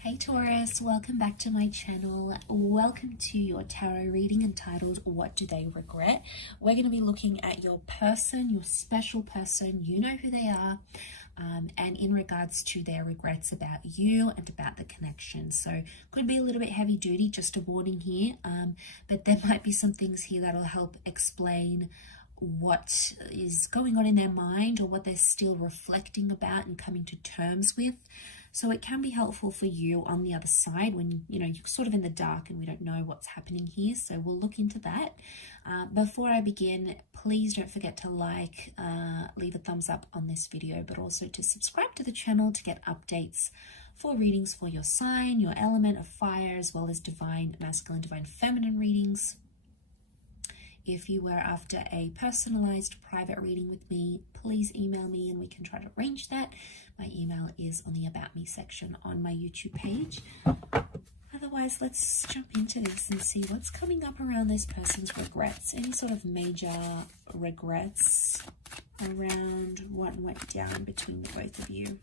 Hey Taurus, welcome back to my channel. Welcome to your tarot reading entitled What Do They Regret? We're going to be looking at your person, your special person. You know who they are, and in regards to their regrets about you and about the connection. So could be a little bit heavy duty, just a warning here, but there might be some things here that'll help explain what is going on in their mind or what they're still reflecting about and coming to terms with. So it can be helpful for you on the other side when you're sort of in the dark and we don't know what's happening here. So we'll look into that. Before I begin, please don't forget to like, leave a thumbs up on this video, but also to subscribe to the channel to get updates for readings for your sign, your element of fire, as well as divine masculine, divine feminine readings. If you were after a personalized private reading with me, please email me and we can try to arrange that. My email is on the About Me section on my YouTube page. Otherwise, let's jump into this and see what's coming up around this person's regrets. Any sort of major regrets around what went down between the both of you.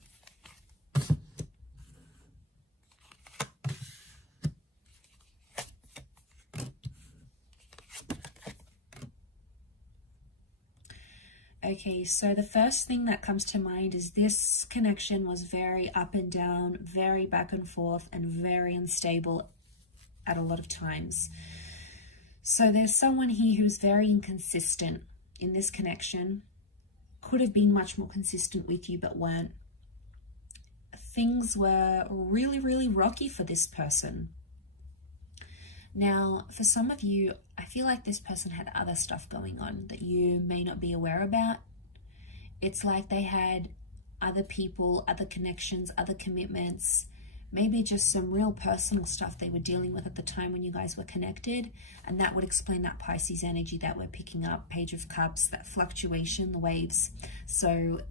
Okay, so the first thing that comes to mind is this connection was very up and down, very back and forth, and very unstable at a lot of times. So there's someone here who's very inconsistent in this connection. Could have been much more consistent with you, but weren't. Things were really, really rocky for this person. Now, for some of you, I feel like this person had other stuff going on that you may not be aware about. It's like they had other people, other connections, other commitments, maybe just some real personal stuff they were dealing with at the time when you guys were connected. And that would explain that Pisces energy that we're picking up, Page of Cups, that fluctuation, the waves. So,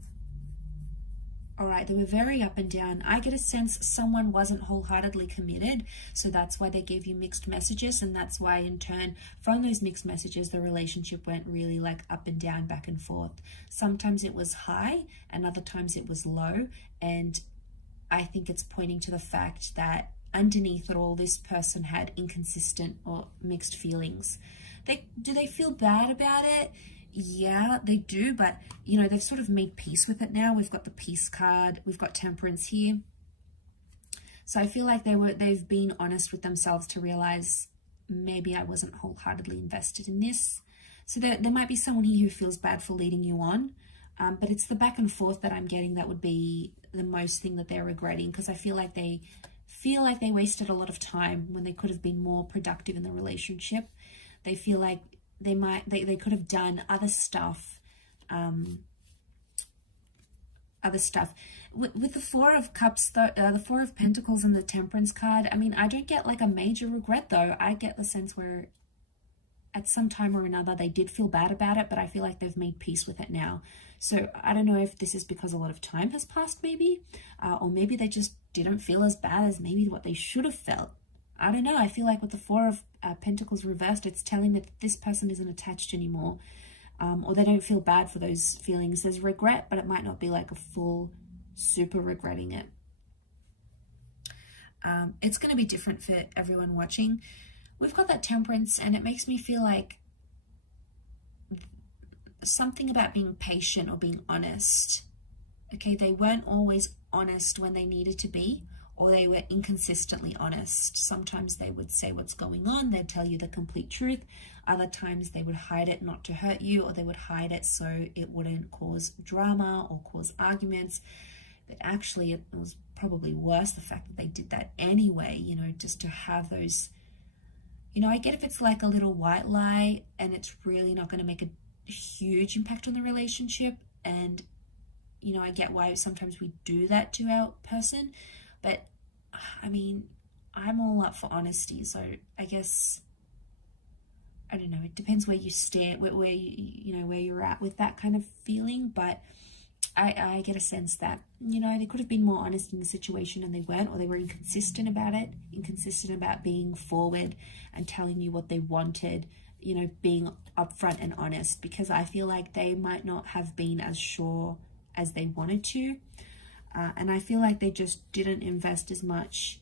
all right, they were very up and down. I get a sense someone wasn't wholeheartedly committed, so that's why they gave you mixed messages, and that's why in turn from those mixed messages the relationship went really like up and down, back and forth. Sometimes it was high and other times it was low, and I think it's pointing to the fact that underneath it all, this person had inconsistent or mixed feelings. Do they feel bad about it? Yeah, they do, but they've sort of made peace with it now. We've got the peace card, we've got temperance here. So I feel like they've been honest with themselves to realize maybe I wasn't wholeheartedly invested in this. So there might be someone here who feels bad for leading you on, but it's the back and forth that I'm getting that would be the most thing that they're regretting, because I feel like they wasted a lot of time when they could have been more productive in the relationship. They feel like they could have done other stuff, with the Four of Cups, the Four of Pentacles and the Temperance card. I mean, I don't get like a major regret though. I get the sense where at some time or another they did feel bad about it, but I feel like they've made peace with it now. So I don't know if this is because a lot of time has passed maybe, or maybe they just didn't feel as bad as maybe what they should have felt. I don't know. I feel like with the Four of Pentacles reversed, it's telling that this person isn't attached anymore, or they don't feel bad for those feelings. There's regret, but it might not be like a full super regretting it. It's going to be different for everyone watching. We've got that Temperance, and it makes me feel like something about being patient or being honest. Okay, they weren't always honest when they needed to be, or they were inconsistently honest. Sometimes they would say what's going on, they'd tell you the complete truth. Other times they would hide it not to hurt you, or they would hide it so it wouldn't cause drama or cause arguments. But actually it was probably worse, the fact that they did that anyway, just to have those, I get if it's like a little white lie and it's really not going to make a huge impact on the relationship. And, I get why sometimes we do that to our person. But I mean, I'm all up for honesty. So I guess, I don't know, it depends where you stand, where you're at with that kind of feeling. But I get a sense that, they could have been more honest in the situation and they weren't, or they were inconsistent about it, inconsistent about being forward and telling you what they wanted, being upfront and honest, because I feel like they might not have been as sure as they wanted to. And I feel like they just didn't invest as much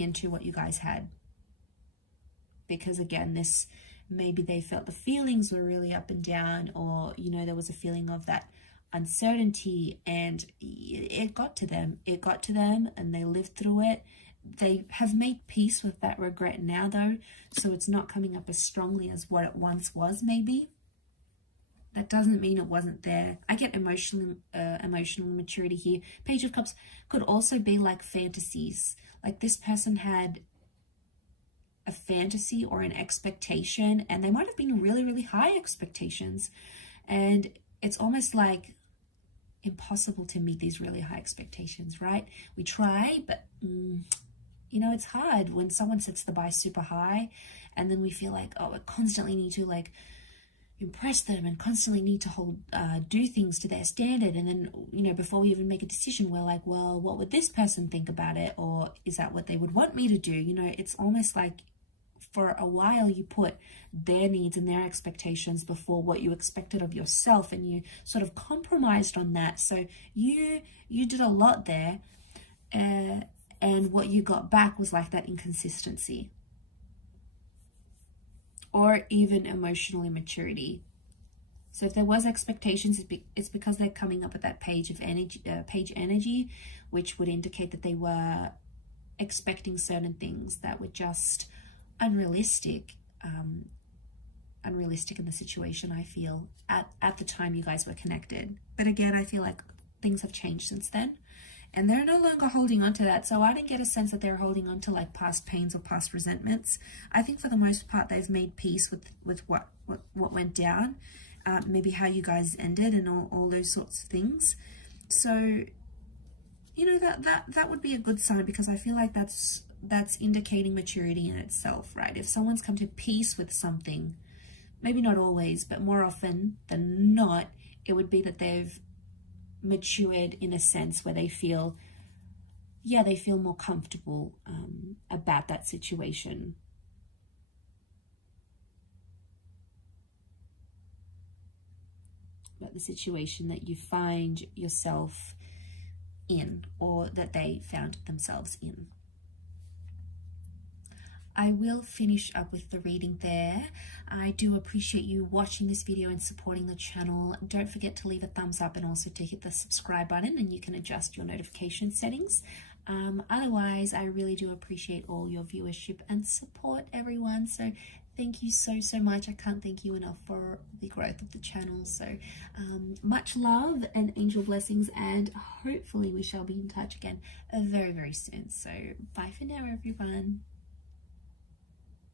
into what you guys had. Because again, this, maybe they felt the feelings were really up and down, or, you know, there was a feeling of that uncertainty, and it got to them. It got to them and they lived through it. They have made peace with that regret now, though, so it's not coming up as strongly as what it once was, maybe. That doesn't mean it wasn't there. I get emotional maturity here. Page of Cups could also be like fantasies. Like this person had a fantasy or an expectation, and they might have been really, really high expectations. And it's almost like impossible to meet these really high expectations, right? We try, but you know, it's hard when someone sets the bar super high, and then we feel like, oh, I constantly need to like impress them and constantly need to do things to their standard. And then, you know, before we even make a decision, we're like, well, what would this person think about it? Or is that what they would want me to do? You know, it's almost like for a while you put their needs and their expectations before what you expected of yourself, and you sort of compromised on that. So you did a lot there, and what you got back was like that inconsistency, or even emotional immaturity. So if there was expectations, it's because they're coming up at that page energy, which would indicate that they were expecting certain things that were just unrealistic in the situation, I feel, at the time you guys were connected. But again, I feel like things have changed since then, and they're no longer holding on to that. So I didn't get a sense that they're holding on to like past pains or past resentments. I think for the most part they've made peace with what went down, maybe how you guys ended, and all those sorts of things. So, you know, that would be a good sign, because I feel like that's indicating maturity in itself, right? If someone's come to peace with something, maybe not always, but more often than not, it would be that they've matured in a sense where they feel more comfortable about that situation. About the situation that you find yourself in, or that they found themselves in. I will finish up with the reading there. I do appreciate you watching this video and supporting the channel. Don't forget to leave a thumbs up, and also to hit the subscribe button, and you can adjust your notification settings. Otherwise, I really do appreciate all your viewership and support, everyone. So thank you so much. I can't thank you enough for the growth of the channel. So much love and angel blessings, and hopefully we shall be in touch again very, very soon. So bye for now, everyone.